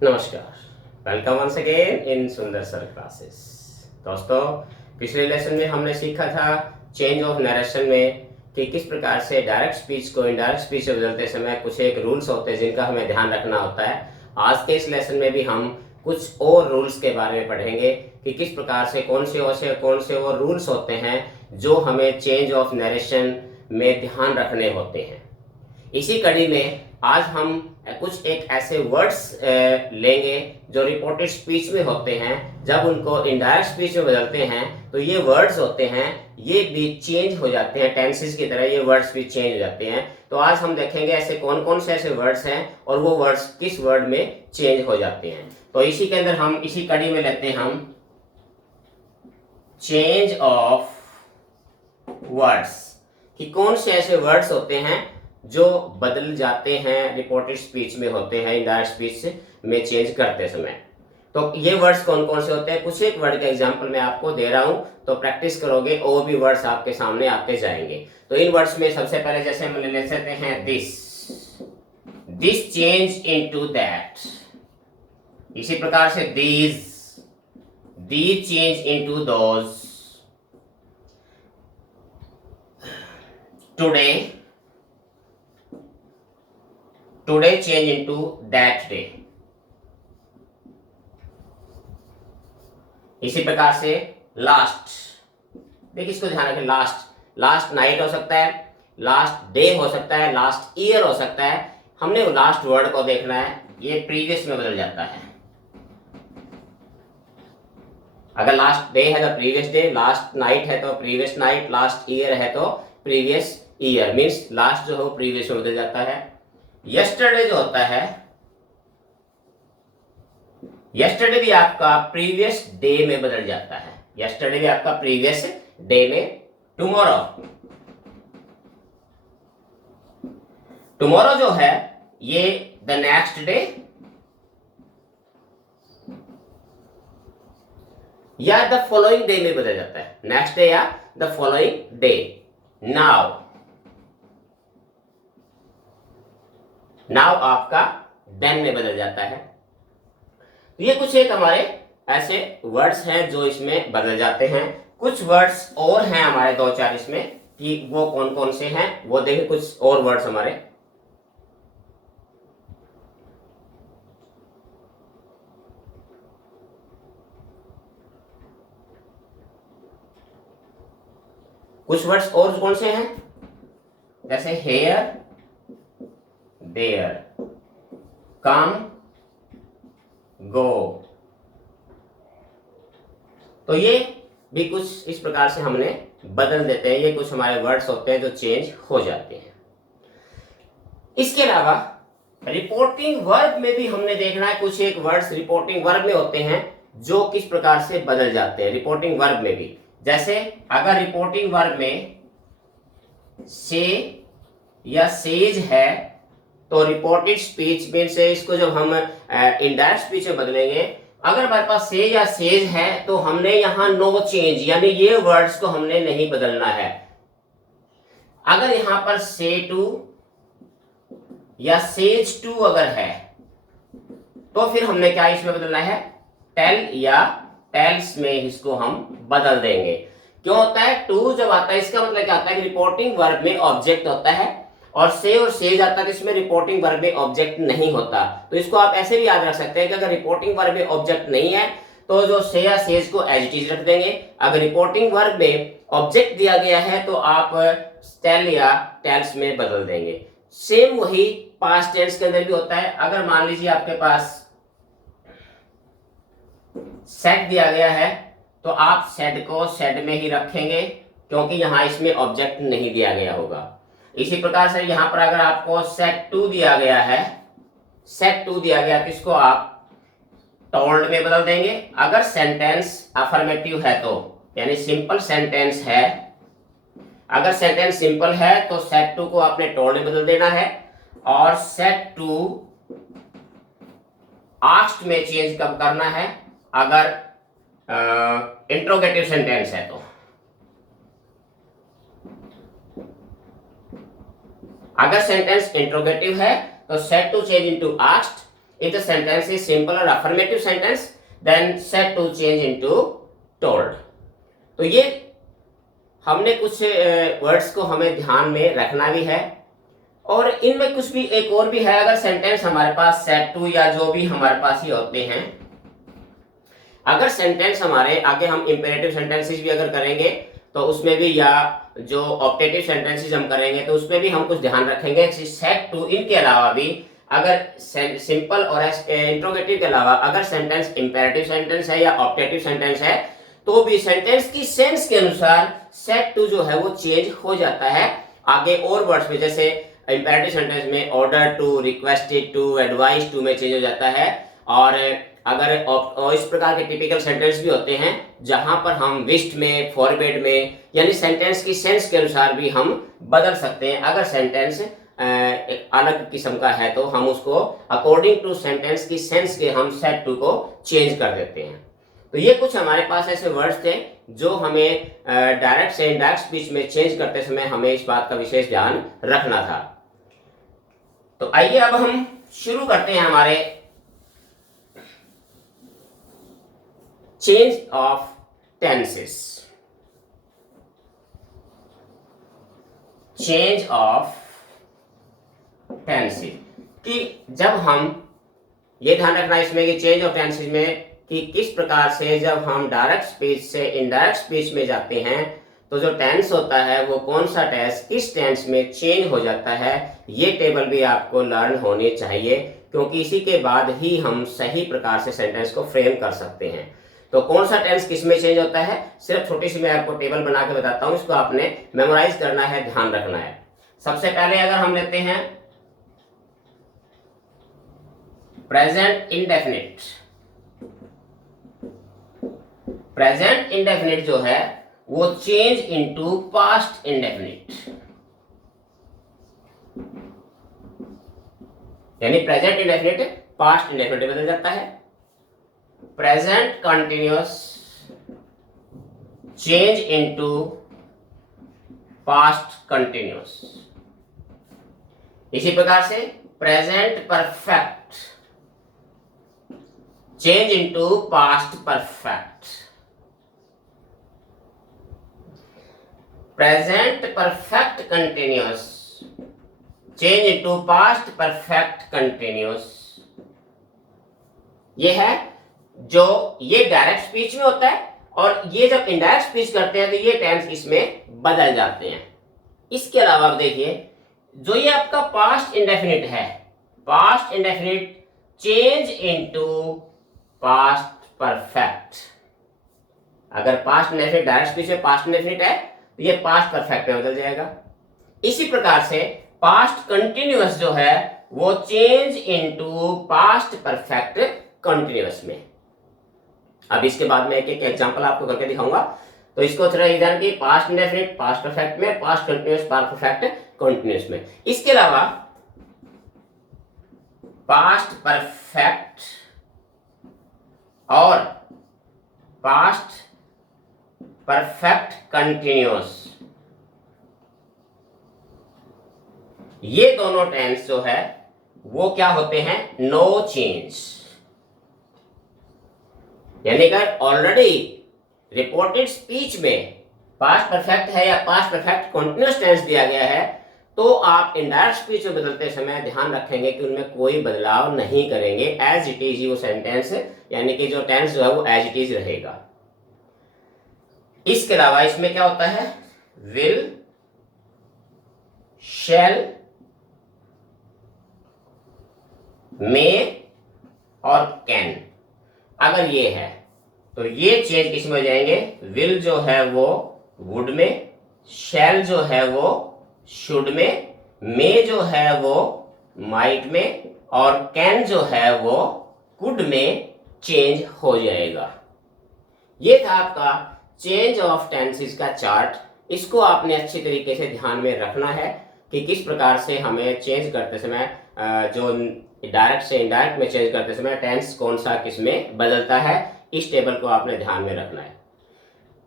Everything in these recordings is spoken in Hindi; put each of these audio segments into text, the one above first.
नमस्कार, वेलकम वंस अगेन इन सुंदर सर क्लासेस। दोस्तों, पिछले लेसन में हमने सीखा था चेंज ऑफ नरेशन में कि किस प्रकार से डायरेक्ट स्पीच को इनडायरेक्ट स्पीच में बदलते समय कुछ एक रूल्स होते हैं जिनका हमें ध्यान रखना होता है। आज के इस लेसन में भी हम कुछ और रूल्स के बारे में पढ़ेंगे कि किस प्रकार से कौन से और रूल्स होते हैं जो हमें चेंज ऑफ नरेशन में ध्यान रखने होते हैं। इसी कड़ी में आज हम कुछ एक ऐसे वर्ड्स लेंगे जो रिपोर्टेड स्पीच में होते हैं। जब उनको इनडायरेक्ट स्पीच में बदलते हैं तो ये वर्ड्स होते हैं, ये भी चेंज हो जाते हैं, टेंसेस की तरह ये वर्ड्स भी चेंज हो जाते हैं। तो आज हम देखेंगे ऐसे कौन कौन से ऐसे वर्ड्स हैं और वो वर्ड्स किस वर्ड में चेंज हो जाते हैं। तो इसी के अंदर हम इसी कड़ी में लेते हैं हम चेंज ऑफ वर्ड्स कि कौन से ऐसे वर्ड्स होते हैं जो बदल जाते हैं, रिपोर्टेड स्पीच में होते हैं, इनडायरेक्ट स्पीच में चेंज करते समय। तो ये वर्ड्स कौन कौन से होते हैं, कुछ एक वर्ड का एग्जांपल मैं आपको दे रहा हूं, तो प्रैक्टिस करोगे और भी वर्ड्स आपके सामने आते जाएंगे। तो इन वर्ड्स में सबसे पहले जैसे हम ले सकते हैं दिस चेंज इनटू दैट। इसी प्रकार से these change into those. Today change into that day. इसी प्रकार से लास्ट, देखिए इसको ध्यान रखें, लास्ट नाइट हो सकता है, लास्ट डे हो सकता है, लास्ट ईयर हो सकता है। हमने लास्ट वर्ड को देखना है, ये प्रीवियस में बदल जाता है। अगर लास्ट डे है तो प्रीवियस डे, लास्ट नाइट है तो प्रीवियस नाइट, लास्ट ईयर है तो प्रीवियस ईयर, मीन्स लास्ट जो है वो प्रीवियस में बदल जाता है। यस्टरडे जो होता है, यस्टरडे भी आपका प्रीवियस डे में बदल जाता है। यस्टरडे भी आपका प्रीवियस डे में। टुमारो जो है ये द नेक्स्ट डे या द फॉलोइंग डे में बदल जाता है। नेक्स्ट डे या द फॉलोइंग डे। नाउ आपका देन में बदल जाता है। तो ये कुछ एक हमारे ऐसे वर्ड्स हैं जो इसमें बदल जाते हैं। कुछ वर्ड्स और हैं हमारे दो चार इसमें कि वो कौन कौन से हैं वो देखें। कुछ और वर्ड्स हमारे कुछ वर्ड्स और कौन से हैं, जैसे हेयर, देयर, कम, गो। तो ये भी कुछ इस प्रकार से हमने बदल देते हैं। ये कुछ हमारे वर्ड्स होते हैं जो चेंज हो जाते हैं। इसके अलावा रिपोर्टिंग वर्ब में भी हमने देखना है, कुछ एक वर्ड्स रिपोर्टिंग वर्ब में होते हैं जो किस प्रकार से बदल जाते हैं। रिपोर्टिंग वर्ब में भी, जैसे अगर रिपोर्टिंग वर्ब में से या सेज है तो रिपोर्टेड स्पीच में से इसको जब हम इनडायरेक्ट स्पीच में बदलेंगे, अगर हमारे पास से या सेज है तो हमने यहां नो चेंज, यानी ये वर्ड्स को हमने नहीं बदलना है। अगर यहां पर से टू या सेज टू अगर है तो फिर हमने क्या इसमें बदलना है, टेल या टेल्स में इसको हम बदल देंगे। क्यों होता है, टू जब आता है इसका मतलब क्या होता है कि रिपोर्टिंग वर्ब में ऑब्जेक्ट होता है, और से और सेज आता है तो इसमें रिपोर्टिंग वर्ब में ऑब्जेक्ट नहीं होता। तो इसको आप ऐसे भी याद रख सकते हैं कि अगर रिपोर्टिंग वर्ब में ऑब्जेक्ट नहीं है तो जो से या सेज को एज इट इज रख देंगे। अगर रिपोर्टिंग वर्ब में ऑब्जेक्ट दिया गया है तो आप टेल या टेल्स में बदल देंगे। सेम वही पास्ट टेंस के अंदर भी होता है। अगर मान लीजिए आपके पास सेड दिया गया है तो आप सेड को सेड में ही रखेंगे क्योंकि यहां इसमें ऑब्जेक्ट नहीं दिया गया होगा। इसी प्रकार से यहां पर अगर आपको सेट टू दिया गया है, सेट टू दिया गया तो इसको आप टोल्ड में बदल देंगे। अगर सेंटेंस अफर्मेटिव है तो, यानी सिंपल सेंटेंस है, अगर सेंटेंस सिंपल है तो सेट टू को आपने टोल्ड में बदल देना है। और सेट टू आस्क्ड में चेंज कब करना है, अगर इंट्रोगेटिव सेंटेंस है तो। अगर सेंटेंस इंट्रोगेटिव है तो set to change into asked, If the sentence is simple or affirmative sentence, then said to change into told. तो ये हमने कुछ वर्ड्स को हमें ध्यान में रखना भी है, और इनमें कुछ भी एक और भी है। अगर सेंटेंस हमारे पास सेड टू या जो भी हमारे पास ही होते हैं, अगर सेंटेंस हमारे आगे हम इंपेरेटिव सेंटेंसेस भी अगर करेंगे तो उसमें भी, या जो ऑप्टेटिव सेंटेंसेस हम करेंगे तो उसमें भी हम कुछ ध्यान रखेंगे। सेड टू इनके अलावा भी अगर सिंपल और इंट्रोगेटिव के अलावा अगर सेंटेंस इंपेरेटिव सेंटेंस है या ऑप्टेटिव सेंटेंस है तो भी सेंटेंस की सेंस के अनुसार सेड टू जो है वो चेंज हो जाता है आगे और वर्ड्स में। जैसे इंपेरेटिव सेंटेंस में order to, requested to, advice to में चेंज हो जाता है। और अगर और इस प्रकार के टिपिकल सेंटेंस भी होते हैं जहां पर हम विश्ड में, फॉरबिड में, यानी सेंटेंस की सेंस के अनुसार भी हम बदल सकते हैं। अगर सेंटेंस एक अलग किस्म का है तो हम उसको अकॉर्डिंग टू सेंटेंस की सेंस के हम सेड टू को चेंज कर देते हैं। तो ये कुछ हमारे पास ऐसे वर्ड्स थे जो हमें डायरेक्ट से इनडायरेक्ट स्पीच में चेंज करते समय हमें इस बात का विशेष ध्यान रखना था। तो आइए अब हम शुरू करते हैं हमारे change of tenses. Change of tenses कि जब हम ये ध्यान रखना इसमें कि चेंज ऑफ टेंसेस में कि किस प्रकार से जब हम डायरेक्ट स्पीच से इनडायरेक्ट स्पीच में जाते हैं तो जो टेंस होता है वो कौन सा टेंस किस टेंस में चेंज हो जाता है, ये टेबल भी आपको लर्न होने चाहिए, क्योंकि इसी के बाद ही हम सही प्रकार से सेंटेंस को फ्रेम कर सकते हैं। तो कौन सा टेंस किस में चेंज होता है, सिर्फ छोटी सी मैं आपको टेबल बना के बताता हूं, इसको आपने मेमोराइज करना है, ध्यान रखना है। सबसे पहले अगर हम लेते हैं प्रेजेंट इंडेफिनिट। प्रेजेंट इंडेफिनिट जो है वो चेंज इनटू पास्ट इंडेफिनिट, यानी प्रेजेंट इंडेफिनिट पास्ट इंडेफिनिट में बदल जाता है। Present continuous change into past continuous. इसी प्रकार से present perfect change into past perfect. Present perfect continuous change into past perfect continuous. ये है जो ये डायरेक्ट स्पीच में होता है, और ये जब इनडायरेक्ट स्पीच करते हैं तो ये टेंस इसमें बदल जाते हैं। इसके अलावा आप देखिए जो ये आपका पास्ट इंडेफिनिट है, past indefinite change into past perfect. अगर पास्ट इंडेफिनिट डायरेक्ट स्पीच में पास्ट इंडेफिनिट है तो ये पास्ट परफेक्ट में बदल जाएगा। इसी प्रकार से पास्ट कंटिन्यूअस जो है वो change into past perfect continuous में। अब इसके बाद में एक एक एग्जांपल आपको करके दिखाऊंगा, तो इसको थोड़ा इधर की पास्ट इंडेफिनिट पास्ट परफेक्ट में, past continuous past perfect continuous में। इसके अलावा पास्ट परफेक्ट और पास्ट परफेक्ट कंटिन्यूअस, ये दोनों टेंस जो है वो क्या होते हैं, नो चेंज। यानी अगर ऑलरेडी रिपोर्टेड स्पीच में पास्ट परफेक्ट है या पास्ट परफेक्ट कंटिन्यूअस टेंस दिया गया है तो आप इनडायरेक्ट स्पीच में बदलते समय ध्यान रखेंगे कि उनमें कोई बदलाव नहीं करेंगे, एज इट इज वो सेंटेंस, यानी कि जो टेंस जो है वो एज इट इज रहेगा। इसके अलावा इसमें क्या होता है, विल, शैल, मे और कैन। अगर ये है तो ये चेंज किस में हो जाएंगे, विल जो है वो वुड में, शैल जो है वो शुड में, मे जो है वो माइट में, और कैन जो है वो कुड में चेंज हो जाएगा। ये था आपका चेंज ऑफ टेंसेस का चार्ट। इसको आपने अच्छी तरीके से ध्यान में रखना है कि किस प्रकार से हमें चेंज करते समय जो डायरेक्ट से इनडायरेक्ट में चेंज करते समय टेंस कौन सा किस में बदलता है, इस टेबल को आपने ध्यान में रखना है।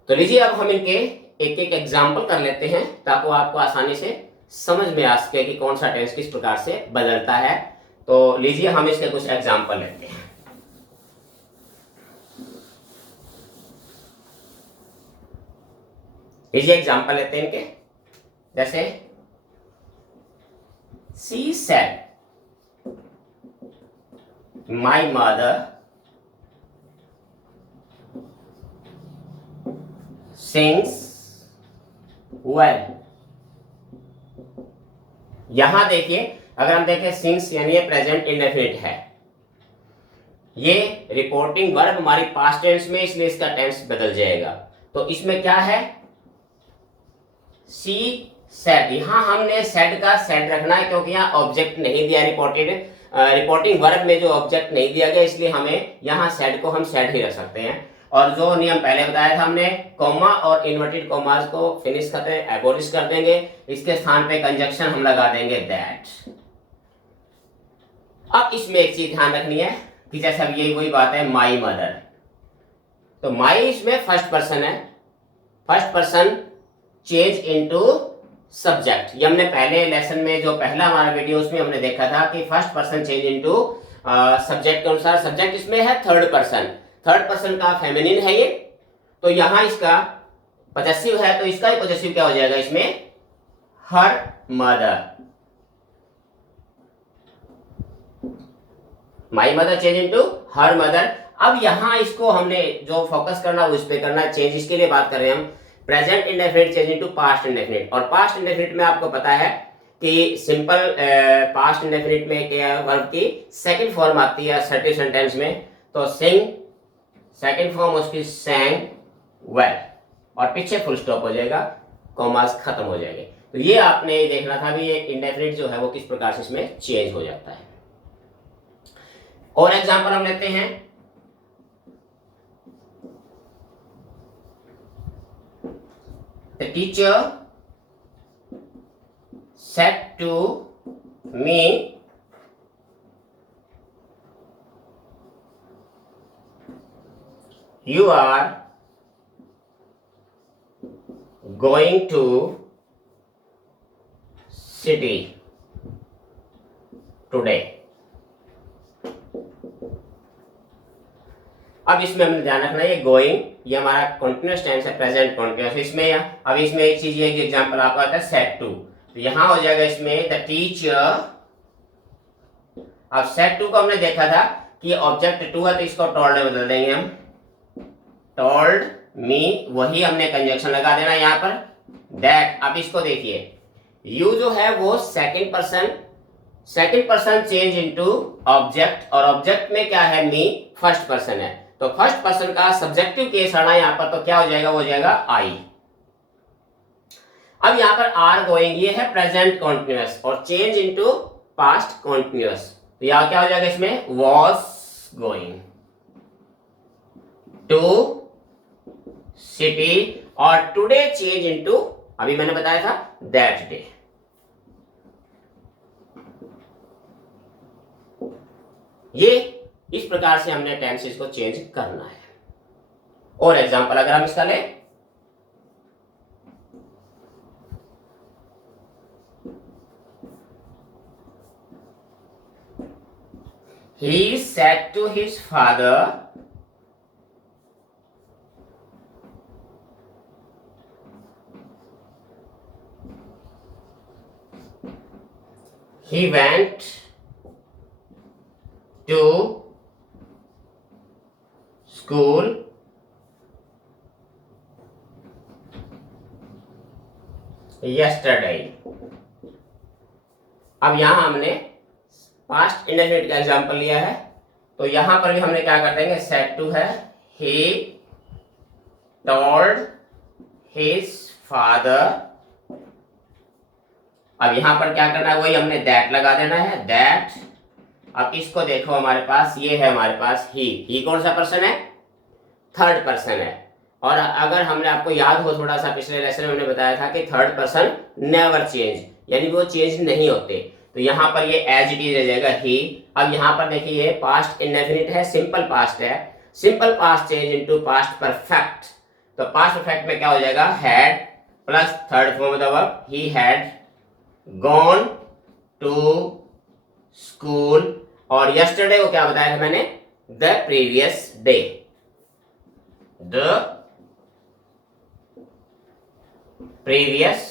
तो लीजिए अब हम इनके एक एक एग्जाम्पल कर लेते हैं ताकि आपको आसानी से समझ में आ सके कि कौन सा टेंस किस प्रकार से बदलता है। तो लीजिए हम इसके कुछ एग्जाम्पल लेते हैं। लीजिए एग्जाम्पल लेते हैं इनके, जैसे she said my mother sings well. यहां देखिए, अगर हम देखें सिंग्स यानी ये प्रेजेंट इंडेफिनिट है, ये रिपोर्टिंग वर्ब हमारी पास्ट टेंस में, इसलिए इसका टेंस बदल जाएगा। तो इसमें क्या है, शी सेड, यहां हमने सेड का सेड रखना है क्योंकि यहां ऑब्जेक्ट नहीं दिया, रिपोर्टिंग वर्ब में जो ऑब्जेक्ट नहीं दिया गया, इसलिए हमें यहां सेड को हम सेड ही रख सकते हैं। और जो नियम पहले बताया था हमने, कॉमा और इन्वर्टेड कॉमास को फिनिश करते हैं, एबोलिश कर देंगे, इसके स्थान पे कंजक्शन हम लगा देंगे दैट। अब इसमें एक चीज ध्यान रखनी है कि जैसे अब यही वही बात है, माई मदर, तो माई इसमें फर्स्ट पर्सन है, first person change into subject. ये हमने पहले लेसन में, जो पहला हमारा वीडियो, उसमें हमने देखा था कि first person change into subject के अनुसार। सब्जेक्ट इसमें है थर्ड पर्सन, थर्ड पर्सन का फेमिनिन है ये, तो यहां इसका पॉजेसिव है, तो इसका ही पॉजेसिव क्या हो जाएगा इसमें, her mother. My mother change into her mother. अब यहां इसको हमने जो फोकस करना उस पे करना, चेंज इसके लिए बात कर रहे हैं हम, present indefinite change into past indefinite. और पास्ट इंडेफिनिट में आपको पता है कि सिंपल पास्ट इंडेफिनिट में क्या वर्ब की सेकंड फॉर्म आती है असर्टिव सेंटेंस में, तो सिंग, सेकंड फॉर्म उसकी सैंग वेल, और पीछे फुल स्टॉप हो जाएगा, कॉमास खत्म हो जाएंगे। तो ये आपने देखना था भी, ये इंडेफिनिट जो है वो किस प्रकार से इसमें चेंज हो जाता है। और एग्जांपल हम लेते हैं, The teacher said to me, you are going to city today। अब इसमें हमने ध्यान रखना है, ये गोइंग ये हमारा कॉन्टिन्यूअस टेंस है, प्रेजेंट कॉन्टिन्यूअस। इसमें अब इसमें एक चीज ये एग्जांपल आपका आता है सेड टू, तो यहां हो जाएगा इसमें द टीचर। अब सेड टू को हमने देखा था कि ऑब्जेक्ट टू है, तो इसको टोल्ड में बदल देंगे हम, टोल्ड मी, वही हमने कंजक्शन लगा देना यहां पर दैट। अब इसको देखिए, यू जो है वो second person change into object, और ऑब्जेक्ट में क्या है, मी फर्स्ट पर्सन है, तो फर्स्ट पर्सन का सब्जेक्टिव केस आना यहां पर, तो क्या हो जाएगा, वो हो जाएगा आई। अब यहां पर आर गोइंग, ये है प्रेजेंट कॉन्टिन्यूअस, और चेंज इनटू पास्ट कॉन्टिन्यूअस, तो यहां क्या हो जाएगा इसमें, वॉज गोइंग टू सिटी, और टुडे चेंज इनटू, अभी मैंने बताया था दैट डे। ये इस प्रकार से हमने टेंसेस को चेंज करना है। और एग्जांपल अगर हम इसका लें, he said to his father, he went to school yesterday। अब यहां हमने पास्ट इंडेफिनिट का एग्जांपल लिया है, तो यहां पर भी हमने क्या कर देंगे, सेड टू है, he told his father। अब यहां पर क्या करना है, वही हमने दैट लगा देना है, दैट। अब इसको देखो, हमारे पास ये है, हमारे पास ही कौन सा पर्सन है, थर्ड पर्सन है। और अगर हमने आपको याद हो थोड़ा सा, पिछले लेसन में हमने बताया था कि थर्ड पर्सन नेवर चेंज, यानी वो चेंज नहीं होते, तो यहां पर ये एज इट इज रह जाएगा ही। अब यहां पर देखिए, पास्ट इंडेफिनिट है, सिंपल पास्ट है, simple past change into past perfect, तो पास्ट परफेक्ट में क्या हो जाएगा, had plus third form of the verb, he had gone to school, और यस्टरडे को क्या बताया था मैंने, the previous day, the previous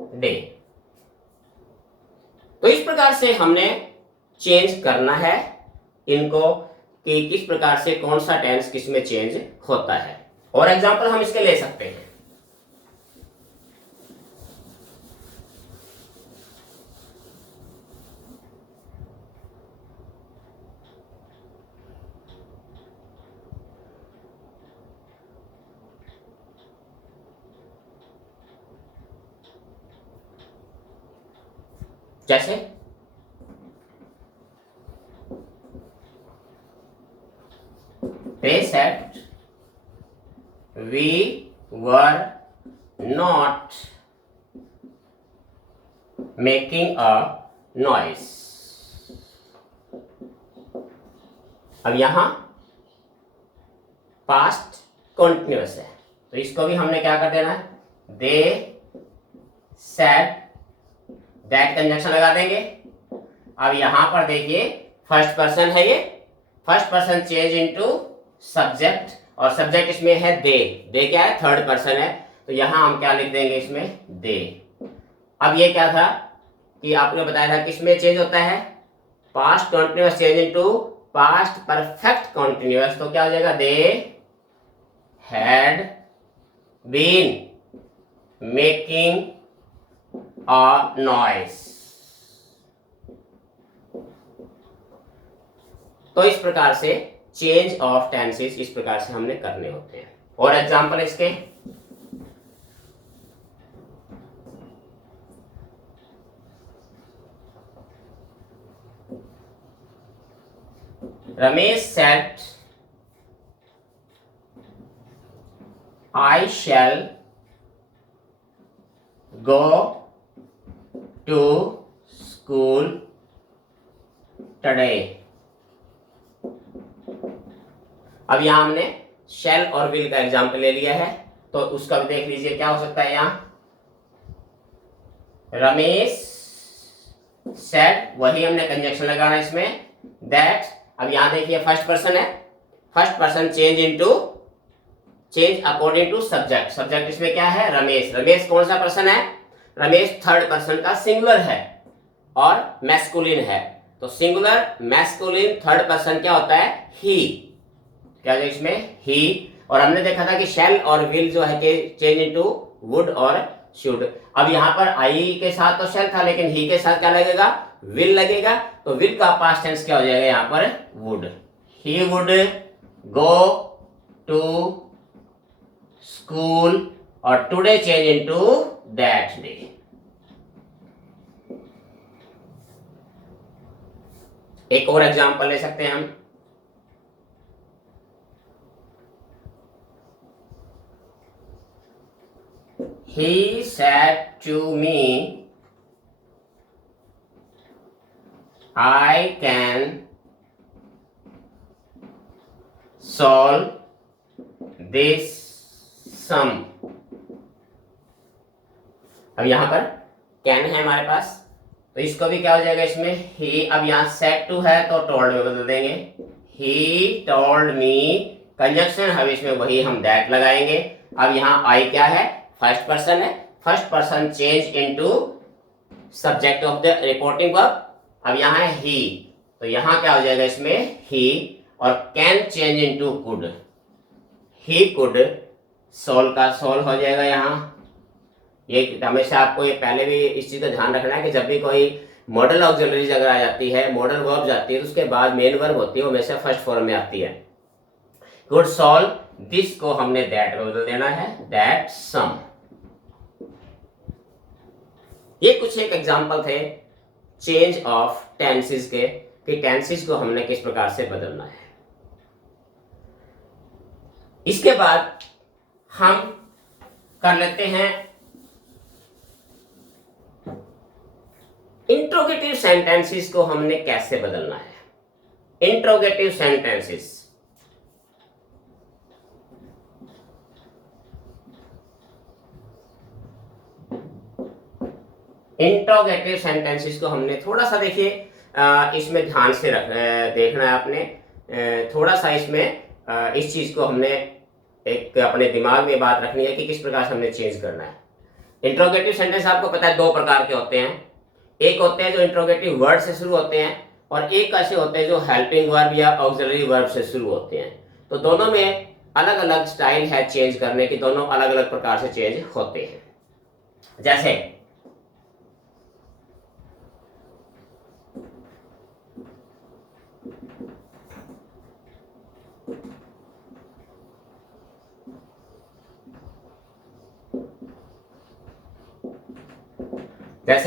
day. तो इस प्रकार से हमने चेंज करना है इनको कि किस प्रकार से कौन सा टेंस किस में चेंज होता है। और एग्जांपल हम इसके ले सकते हैं। जैसे they said we were not making a noise। अब यहां पास्ट कॉन्टिन्यूअस है, तो इसको भी हमने क्या कर देना है, दे सेड, दैट कंजंक्शन लगा देंगे। अब यहां पर देखिए फर्स्ट पर्सन है, ये first person change into subject, और सब्जेक्ट इसमें है दे, दे क्या है, थर्ड पर्सन है, तो यहां हम क्या लिख देंगे इसमें, दे। अब ये क्या था कि आपने बताया था किसमें चेंज होता है, past continuous change into past perfect continuous, तो क्या हो जाएगा, they had been making a noise. तो इस प्रकार से चेंज ऑफ टेंसेस इस प्रकार से हमने करने होते हैं। और एग्जांपल इसके, Ramesh said I shall go to school today। अब यहां हमने shall और will का एग्जाम्पल ले लिया है, तो उसका भी देख लीजिए क्या हो सकता है। यहां रमेश said, वही हमने कंजक्शन लगाना इसमें, that। अब यहां देखिए फर्स्ट पर्सन है, first person change into change according to subject, subject इसमें क्या है, रमेश। रमेश कौन सा पर्सन है, रमेश थर्ड पर्सन का सिंगुलर है और मैस्कुलिन है, तो सिंगुलर मैस्कुलिन थर्ड पर्सन क्या होता है, ही। क्या है इसमें, ही। और हमने देखा था कि शैल और विल जो है चेंज इनटू वुड और शुड। अब यहाँ पर आई के साथ तो शैल था, लेकिन ही के साथ क्या लगेगा, विल लगेगा, तो विल का पास्ट टेंस क्या हो जाएगा यहाँ पर, would. He would go to school, और today change into that day. एक और एग्जांपल ले सकते हैं हम, He said to me, I can solve this sum। अब यहां पर कैन है हमारे पास, तो इसको भी क्या हो जाएगा इसमें, ही। अब यहां सेड टू है तो टोल्ड में बदल देंगे, ही टोल्ड मी, कंजक्शन है इसमें वही हम दैट लगाएंगे। अब यहां आई क्या है, फर्स्ट पर्सन है, first person change into subject of the reporting verb. अब यहां है ही, तो यहां क्या हो जाएगा इसमें, ही, और can change into could, he could sole का सोल हो जाएगा यहाँ। ये हमेशा आपको ये पहले भी इस चीज का ध्यान रखना है कि जब भी कोई मॉडल ऑक्सिलरीज अगर आ जाती है, मॉडल वर्ब जाती है, तो उसके बाद मेन वर्ब होती है, वो हमेशा फर्स्ट फॉर्म में आती है। कुड सॉल्व दिस को हमने दैट में बदल देना है, दैट सम। ये कुछ एक एग्जांपल थे चेंज ऑफ टेंसेस के, कि टेंसेस को हमने किस प्रकार से बदलना है। इसके बाद हम कर लेते हैं इंट्रोगेटिव सेंटेंसेस को हमने कैसे बदलना है। इंट्रोगेटिव सेंटेंसेस, इंट्रोगेटिव सेंटेंसेस को हमने थोड़ा सा देखिए इसमें ध्यान से देखना है आपने। थोड़ा सा इसमें इस चीज को हमने एक अपने दिमाग में बात रखनी है कि किस प्रकार से हमने चेंज करना है। इंट्रोगेटिव सेंटेंस आपको पता है दो प्रकार के होते हैं। एक होते हैं जो इंट्रोगेटिव वर्ड से शुरू होते हैं और एक ऐसे होते हैं जो हेल्पिंग वर्ब या ऑक्सिलरी वर्ब से शुरू होते हैं। तो दोनों में अलग अलग स्टाइल है चेंज करने की, दोनों अलग अलग प्रकार से चेंज होते हैं। जैसे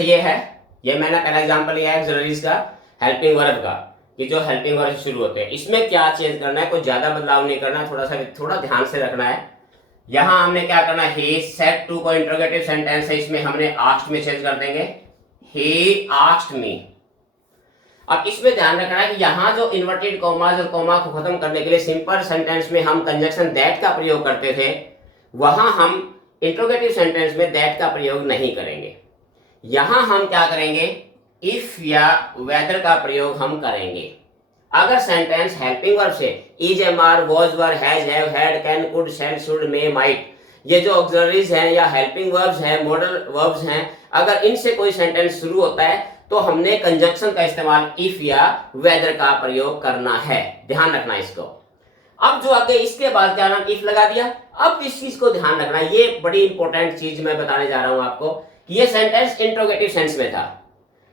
ये है, ये मैंने पहला एग्जांपल लिया है ऑक्सिलरीज का, हेल्पिंग वर्ब का, कि जो हेल्पिंग वर्ब से शुरू होते हैं। इसमें क्या चेंज करना है, कोई ज्यादा बदलाव नहीं करना, थोड़ा ध्यान से रखना है। यहां हमने क्या करना है, ही सेड टू को इंट्रोगेटिव सेंटेंस है, इसमें हमने आस्क्ड में चेंज कर देंगे, ही आस्क्ड मी। अब इसमें ध्यान रखना है कि यहां जो इन्वर्टेड कॉमास और कॉमा को खत्म करने के लिए सिंपल सेंटेंस में हम कंजक्शन दैट का प्रयोग करते थे, वहां हम इंट्रोगेटिव सेंटेंस में दैट का प्रयोग नहीं करेंगे। यहां हम क्या करेंगे, इफ या वेदर का प्रयोग हम करेंगे। अगर सेंटेंस हेल्पिंग वर्ब से is, am are, was, were, has, have, had, can, could, shall, should, may, might, ये जो ऑक्सिलरीज हैं या हेल्पिंग वर्ब्स हैं, मॉडल वर्ब्स हैं, अगर इनसे कोई सेंटेंस शुरू होता है तो हमने कंजक्शन का इस्तेमाल इफ या वेदर का प्रयोग करना है। ध्यान रखना इसको। अब जो आगे इसके बाद क्या नाम, इफ लगा दिया। अब इस चीज को ध्यान रखना, ये बड़ी इंपॉर्टेंट चीज मैं बताने जा रहा हूं आपको कि ये सेंटेंस इंट्रोगेटिव सेंस में था,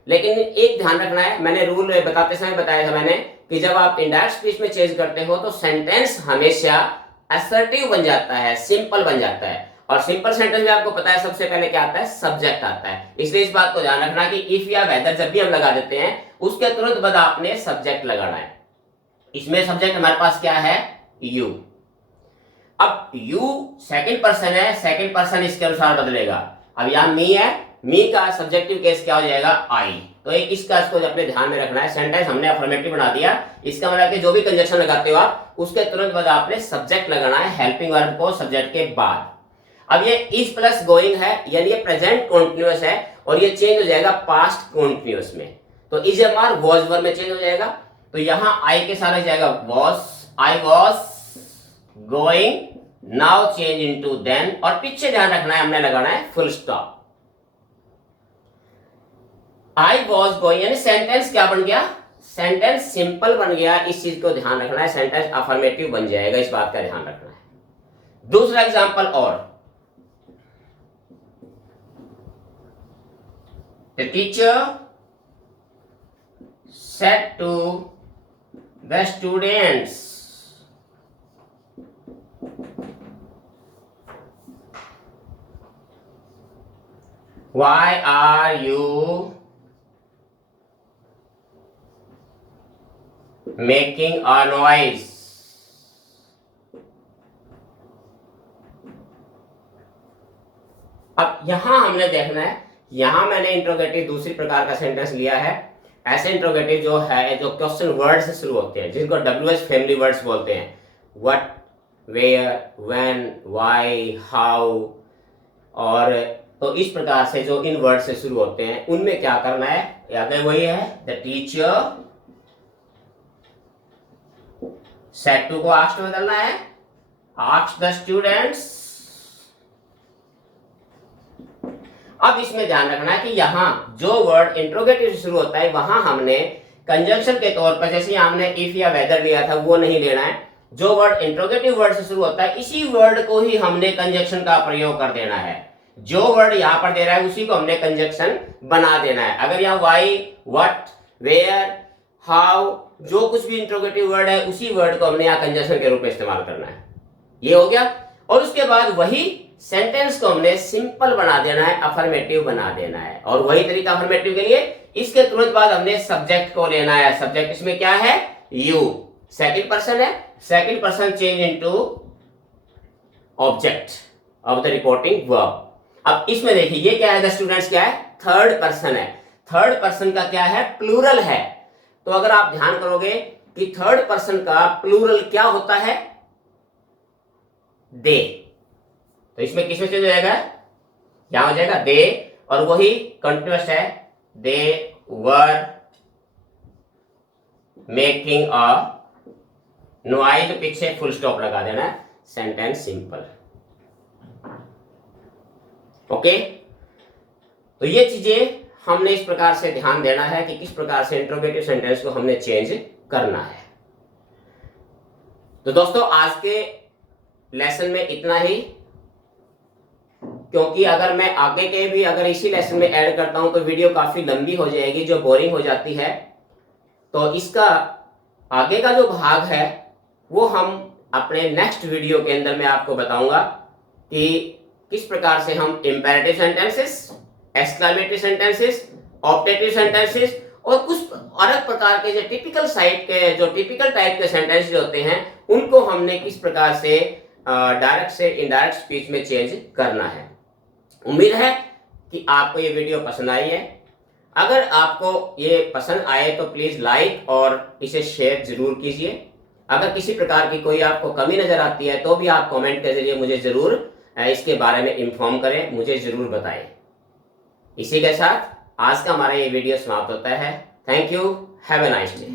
लेकिन एक ध्यान रखना है, मैंने रूल बताते समय बताया था मैंने कि जब आप इंडायरेक्ट स्पीच में चेंज करते हो तो सेंटेंस हमेशा असर्टिव बन जाता है, सिंपल बन जाता है। और सिंपल सेंटेंस में आपको पता है सबसे पहले क्या आता है, सब्जेक्ट आता है। इसलिए इस बात को ध्यान रखना कि इफ या वेदर जब भी हम लगा देते हैं उसके तुरंत बाद आपने सब्जेक्ट लगाना है। इसमें सब्जेक्ट हमारे पास क्या है, यू। अब यू सेकंड पर्सन है, सेकंड पर्सन इसके अनुसार बदलेगा। अब यहां मी है, मी का सब्जेक्टिव केस क्या हो जाएगा, आई। तो एक इसको अपने ध्यान में रखना है। सेंटेंस हमने अफर्मेटिव बना दिया, इसका मतलब कि जो भी कंजक्शन लगाते हो आप उसके तुरंत बाद आपने सब्जेक्ट लगाना है, हेल्पिंग वर्ब को सब्जेक्ट के बाद। अब ये इज प्लस गोइंग है, यानी ये प्रेजेंट कॉन्टिन्यूअस है और ये चेंज हो जाएगा पास्ट कॉन्टिन्यूअस में। तो इज, एम आर, वॉज, वर में चेंज हो जाएगा। तो यहां आई के साथ हो जाएगा was, I was going, now change into then, और पीछे ध्यान रखना है हमने लगाना है full stop. I was going यानी सेंटेंस क्या बन गया, सेंटेंस सिंपल बन गया। इस चीज को ध्यान रखना है, सेंटेंस अफर्मेटिव बन जाएगा, इस बात का ध्यान रखना है। दूसरा एग्जांपल और, the teacher said to the students, why are you making a noise? अब यहां हमने देखना है, यहां मैंने इंट्रोगेटिव दूसरी प्रकार का सेंटेंस लिया है। ऐसे इंट्रोगेटिव जो है जो क्वेश्चन वर्ड से शुरू होते हैं, जिनको WH फैमिली वर्ड्स बोलते हैं, what, where, when, why, how, और तो इस प्रकार से जो इन वर्ड से शुरू होते हैं उनमें क्या करना है, याद है वही है, द टीचर सेड टू को आस्क्ड में बदलना है, आस्क्ड द स्टूडेंट्स। अब इसमें ध्यान रखना है कि यहां जो वर्ड इंट्रोगेटिव से शुरू होता है वहां हमने कंजंक्शन के तौर पर, जैसे हमने इफ या वेदर लिया था, वो नहीं लेना है। जो वर्ड इंट्रोगेटिव वर्ड से शुरू होता है इसी वर्ड को ही हमने कंजंक्शन का प्रयोग कर देना है। जो वर्ड यहां पर दे रहा है उसी को हमने कंजंक्शन बना देना है। अगर यहाँ वाई, व्हाट, वेयर, हाउ, जो कुछ भी इंट्रोगेटिव वर्ड है उसी वर्ड को हमने यहाँ कंजंक्शन के रूप में इस्तेमाल करना है। ये हो गया। और उसके बाद वही सेंटेंस को हमने सिंपल बना देना है, अफर्मेटिव बना देना है। और वही तरीका अफर्मेटिव के लिए, इसके तुरंत बाद हमने सब्जेक्ट को लेना है। सब्जेक्ट इसमें क्या है, यू, सेकंड पर्सन है, second person change into object of the reporting verb. अब इसमें देखिए ये क्या है, द स्टूडेंट्स क्या है, थर्ड पर्सन है। थर्ड पर्सन का क्या है, प्लूरल है। तो अगर आप ध्यान करोगे कि थर्ड पर्सन का प्लूरल क्या होता है, दे। तो इसमें किसमें चेंज हो जाएगा, यहां हो जाएगा दे, और वही कंटिन्यूअस है, दे वर मेकिंग अ नॉइज, तो पीछे फुल स्टॉप लगा देना है, सेंटेंस सिंपल। ओके, तो ये चीजें हमने इस प्रकार से ध्यान देना है कि किस प्रकार से इंट्रोगेटिव सेंटेंस को हमने चेंज करना है। तो दोस्तों आज के लेसन में इतना ही, क्योंकि अगर मैं आगे के भी अगर इसी लेसन में ऐड करता हूं तो वीडियो काफी लंबी हो जाएगी, जो बोरिंग हो जाती है। तो इसका आगे का जो भाग है वो हम अपने नेक्स्ट वीडियो के अंदर मैं आपको बताऊंगा कि किस प्रकार से हम imperative sentences, exclamatory sentences, optative sentences और कुछ अलग प्रकार के जो टिपिकल टाइप के सेंटेंसेस होते हैं उनको हमने किस प्रकार से डायरेक्ट से इनडायरेक्ट स्पीच में चेंज करना है। उम्मीद है कि आपको ये वीडियो पसंद आई है। अगर आपको ये पसंद आए तो प्लीज लाइक और इसे शेयर जरूर कीजिए। अगर किसी प्रकार की कोई आपको कमी नजर आती है तो भी आप कमेंट के जरिए मुझे जरूर इसके बारे में इन्फॉर्म करें, मुझे जरूर बताएं। इसी के साथ आज का हमारा ये वीडियो समाप्त होता है। Thank you, have a nice day.